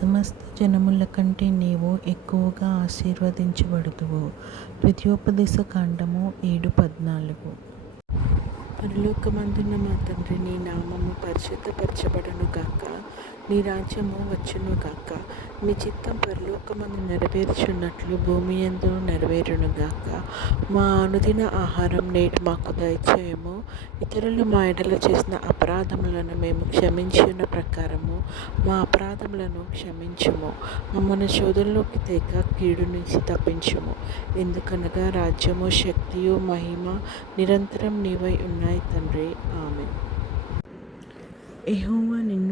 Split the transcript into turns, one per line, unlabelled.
సమస్త జనముల కంటే నీవు ఎక్కువగా ఆశీర్వదించబడుదువు. ద్వితీయోపదేశ కాండము ఏడు పద్నాలుగు.
పరలోకమందున్న మా తండ్రి నీ నామము పరిశుద్ధపరచబడును గాక నీ రాజ్యము వచ్చును గాక. నీ చిత్తం పరలోకమందు నెరవేర్చున్నట్లు భూమి ఎందు నెరవేరును గాక. మా అనుదిన ఆహారం నేటి మాకు దయచేయము. ఇతరులు మా ఎడల చేసిన అపరాధములను మేము క్షమించిన ప్రకారము. మా అపరాధములను క్షమించుము. మమ్మల్ని శోధనలోకి తేక కీడు నుంచి తప్పించుము. ఎందుకనగా రాజ్యము శక్తియు మహిమ నిరంతరం నీవై ఉన్నాయి తండ్రి. ఆమె
ఎహోవా నిన్ను